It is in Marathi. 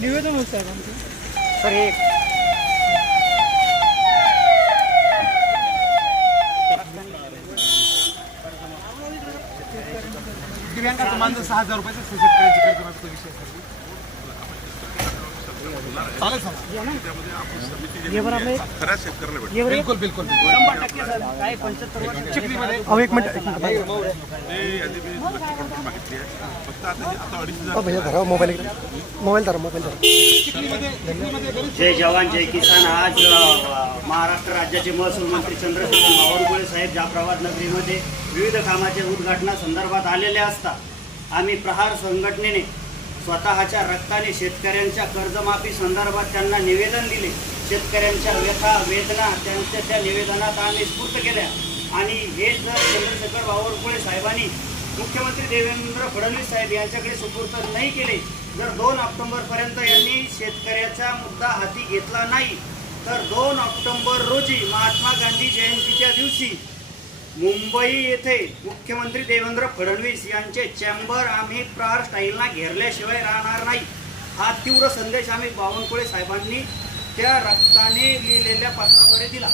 निवेदन होतं साहेब आमचं. सर हे दिव्यांगाचं मानधन 6,000 रुपयाचं शेतकऱ्यांची कर्जमाफीचा विषय सर. चालेल सर. खऱ्या शेतकऱ्याला भेटतो. बिलकुल बिलकुल काय 75 वर्ष चिखलीमध्ये एक मिनिट ते यादी मी लक्ष्मीकडून मागितली आहे. फक्त आता 2,500 भैया धरा मोबाईल धरा जय जवान जय किसान. आज महाराष्ट्र राज्याचे महसूल मंत्री चंद्रशेखर बावनकुळे साहेब जाफराबाद नगरीमध्ये विविध कामाच्या उद्घाटनासंदर्भात आलेले असता आम्ही प्रहार संघटनेने स्वतःच्या रक्ताने शेतकऱ्यांच्या कर्जमाफी संदर्भात त्यांना निवेदन दिले. शेतकऱ्यांच्या व्यथा वेदना त्यांच्या त्या निवेदनात आम्ही स्फूर्त केल्या आणि हे जर चंद्रशेखर बावनकुळे साहेबांनी मुख्यमंत्री देवेंद्र फडणवीस साहेब यांच्याकडे सुपूर्द नाही केले, जर 2 ऑक्टोबरपर्यंत यांनी शेतकऱ्याचा मुद्दा हाती घेतला नाही तर 2 ऑक्टोबर रोजी महात्मा गांधी जयंतीच्या दिवशी मुंबई येथे मुख्यमंत्री देवेंद्र फडणवीस यांचे चेंबर आम्ही प्रहार स्टाईलना घेरल्याशिवाय राहणार नाही. हा तीव्र संदेश आम्ही बावनकुळे साहेबांनी त्या रक्ताने लिहिलेल्या पत्राद्वारे दिला.